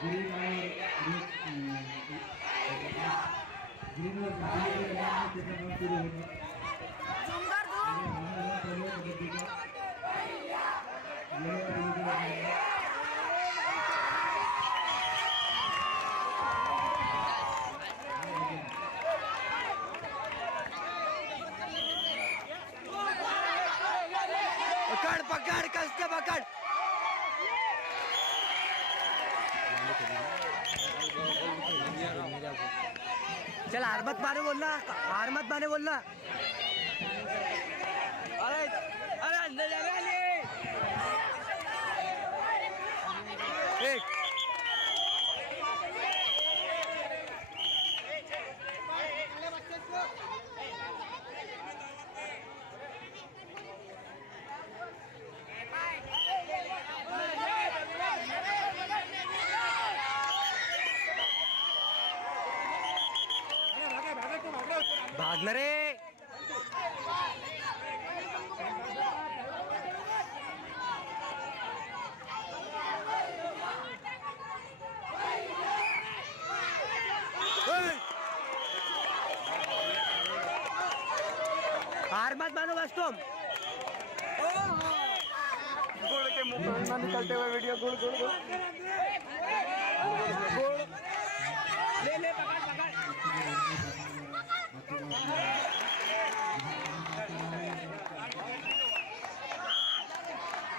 पकड़ पकड़ कस के पकड़ चल हार मत मारे बोलना, हार मत मारे बोलना। अरे अरे अंदर जाने वाली एक भागना रे। हार मत मानो बस तुम। गुड़ के मुंह में निकलते हुए वीडियो गुड़ गुड़ गुड़ ले ले पकड़ पकड़।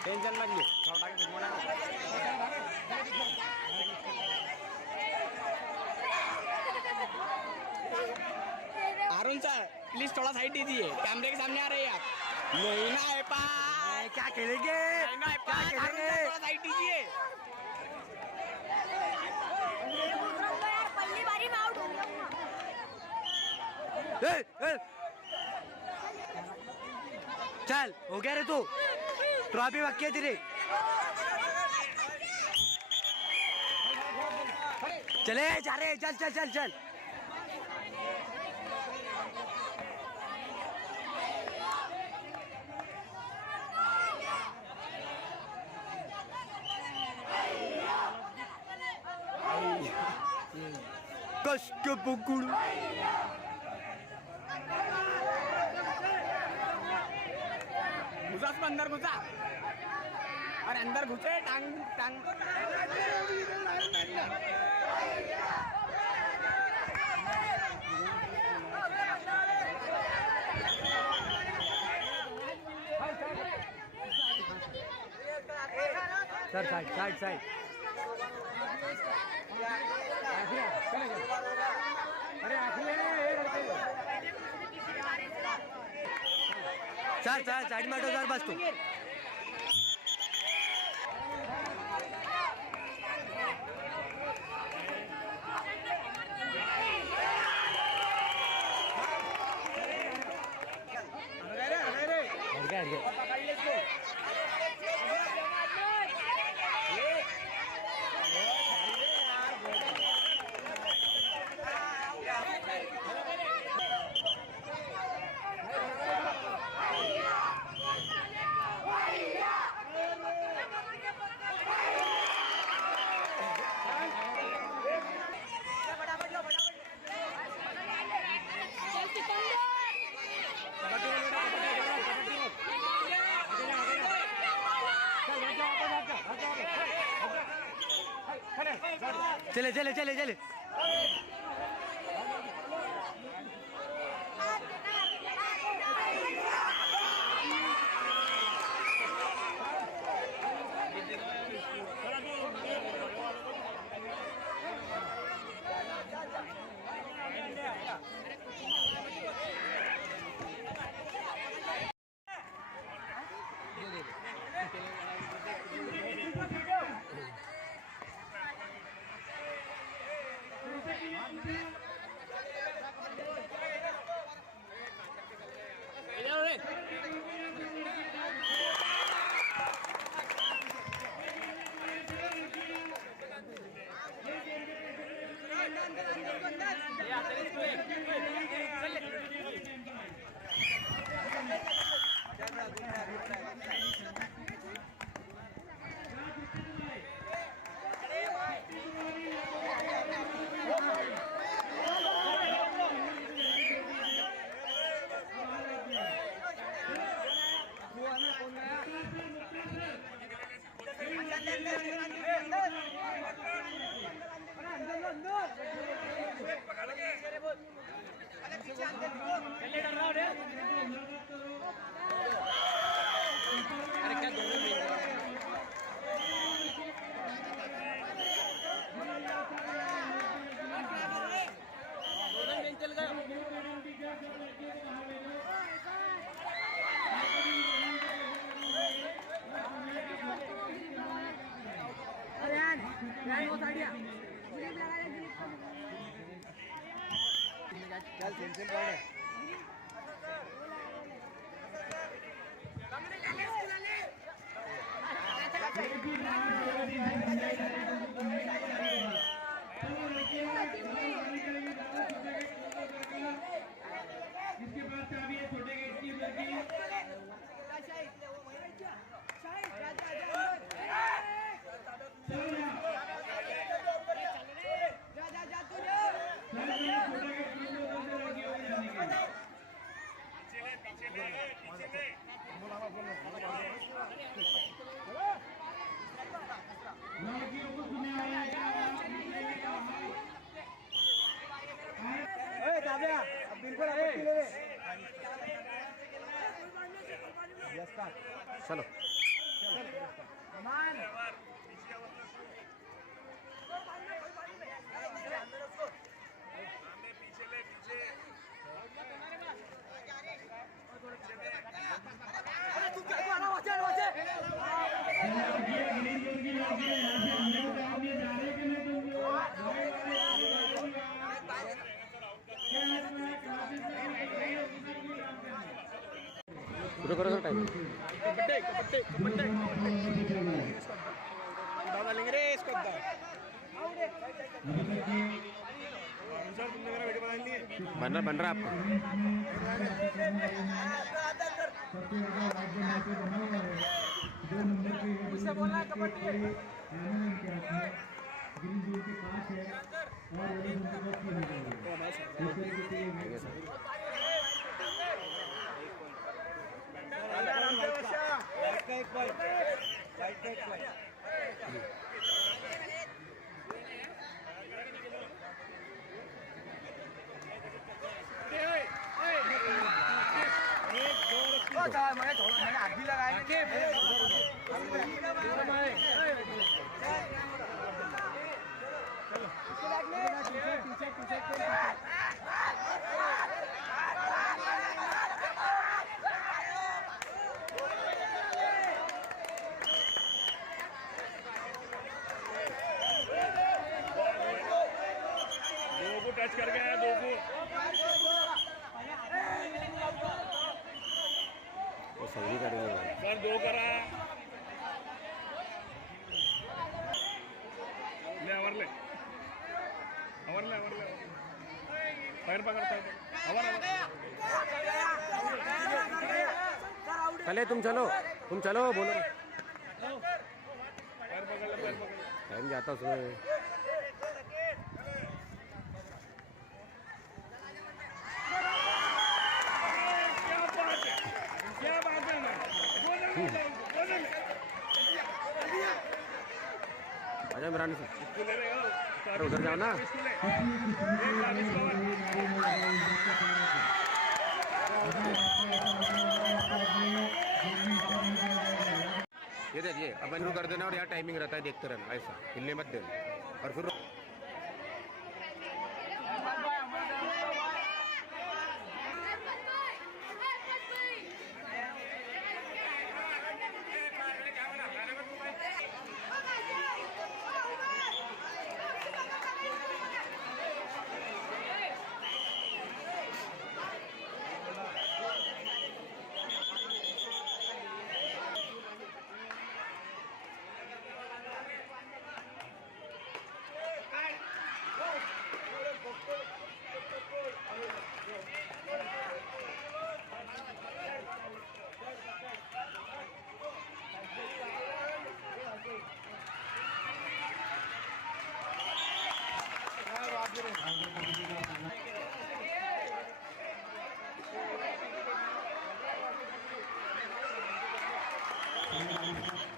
टेंशन मत लो, छोटा के घुमाना। अरुण सर प्लीज थोड़ा साइड दीजिए, कैमरे के सामने आ रहे हैं आप। नहीं ना है पा क्या खेलेंगे, क्या खेलेंगे, थोड़ा साइड दीजिए। पहली बारी में आउट हो गया। चल हो गया रे तू, ट्रॉफी बाकी है तेरी। चले जा रहे, चल चल चल चल। कस के पकड़ घुसा अंदर घुसा और अंदर घुसे टांग टांग। Sir side side side. Sir sir side में हटो सर बस तू। चले चले चले चले। Thank you. चल टेंशन पड़ इसके बाद चाबी है छोटे गेट की उधर की बिल्कुल चलो शुरू करो टाइम दादा लेंगे रे इसको बन रहा आपको उससे बोलना कबड्डी ग्रीन जोन के पास है और एक पॉइंट मैंने हाथ भी लगाया टच कर गया दो को वो सही करेंगे सर दो करा ले अवर ले पैर पकड़ता है अवर चले तुम चलो बोलो पैर पकड़ टाइम जाता उसमें आजा इमरान से अरे उधर जाओ ना ये देखिए अपन शुरू कर देना और यहाँ टाइमिंग रहता है देखते रहना ऐसा हिलने मत देना और फिर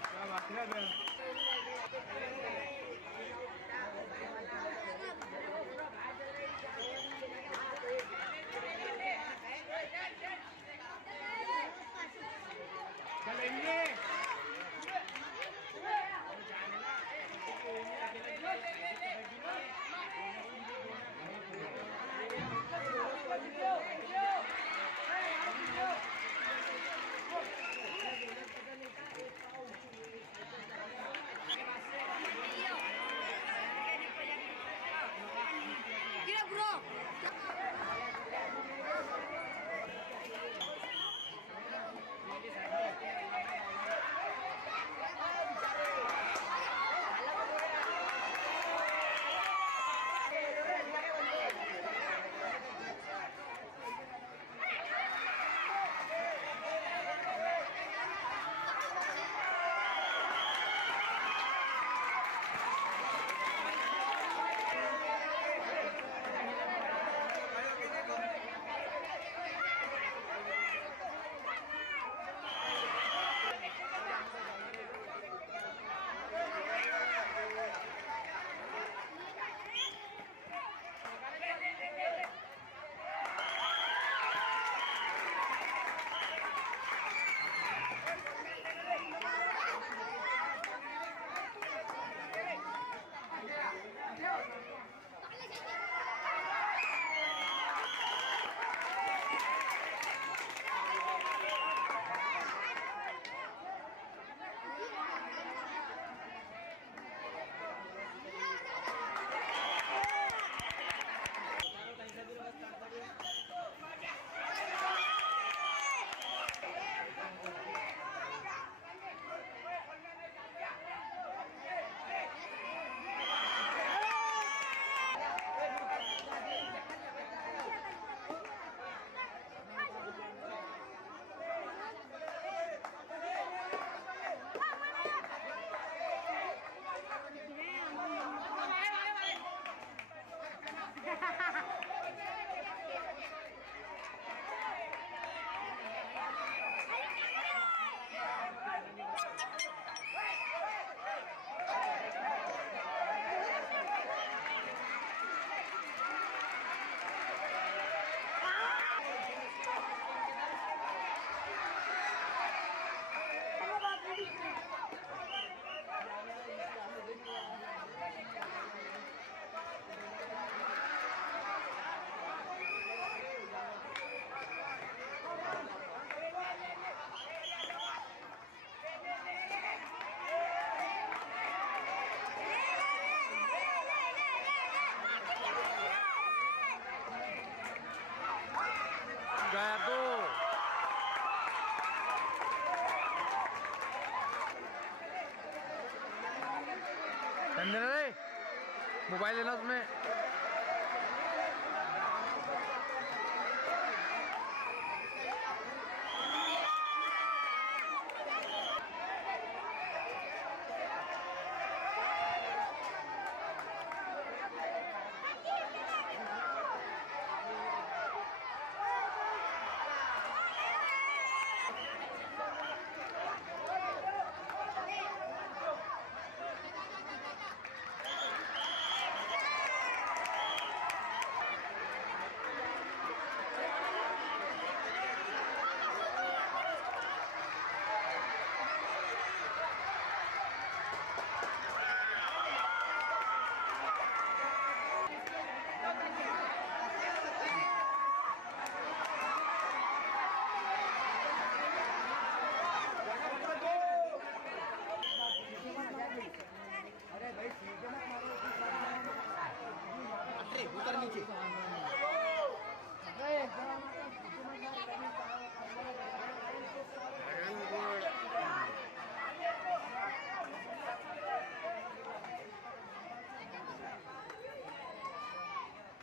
क्या बात है गया तो मोबाइल लेना उसमें। उतर नीचे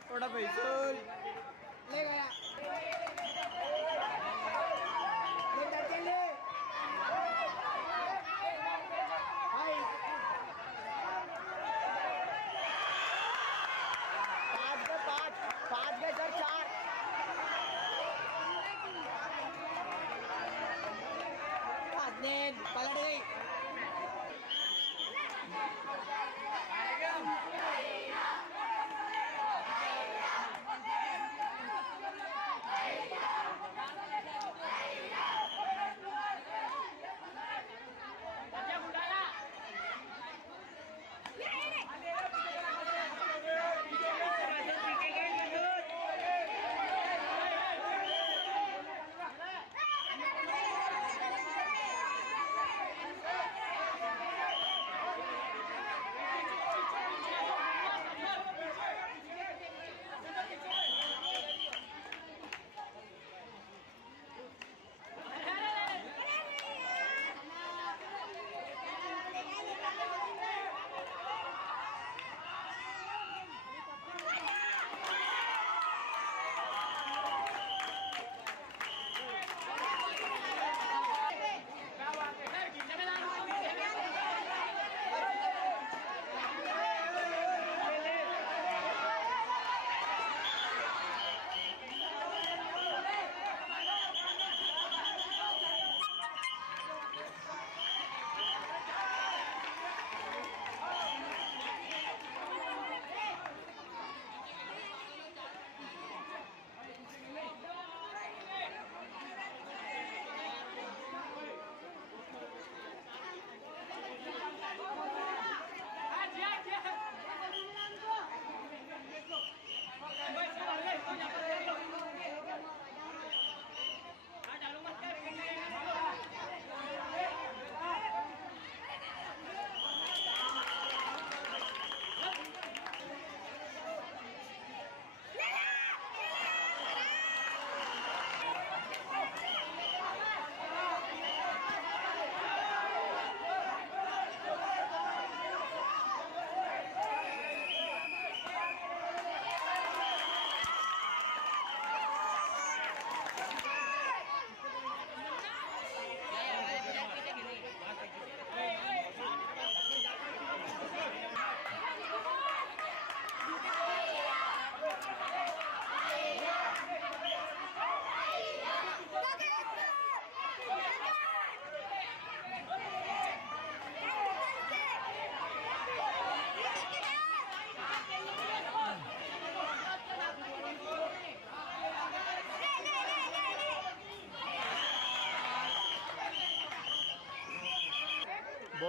थोड़ा पैसा ले गया पलट गई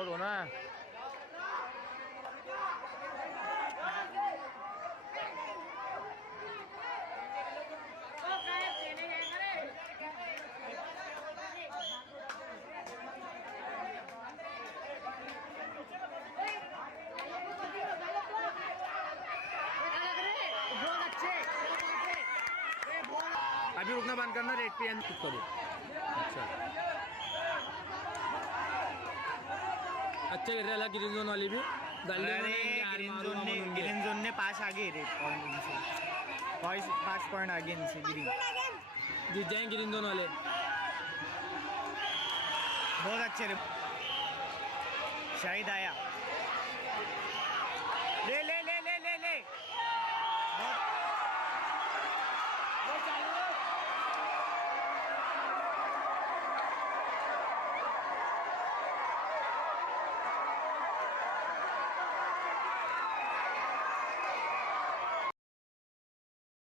बहुत होना है। अभी रुकना बंद करना, रेड पे एंड करो। अच्छा अच्छे गिर रहे ग्रीन जोन वाली भी। ग्रीन जोन ने 5 आगे रेड पॉइंट से, 5 पॉइंट आगे इनसे ग्रीन जीत जाएंगे ग्रीन जोन वाले। बहुत अच्छे रे। शाहिद आया।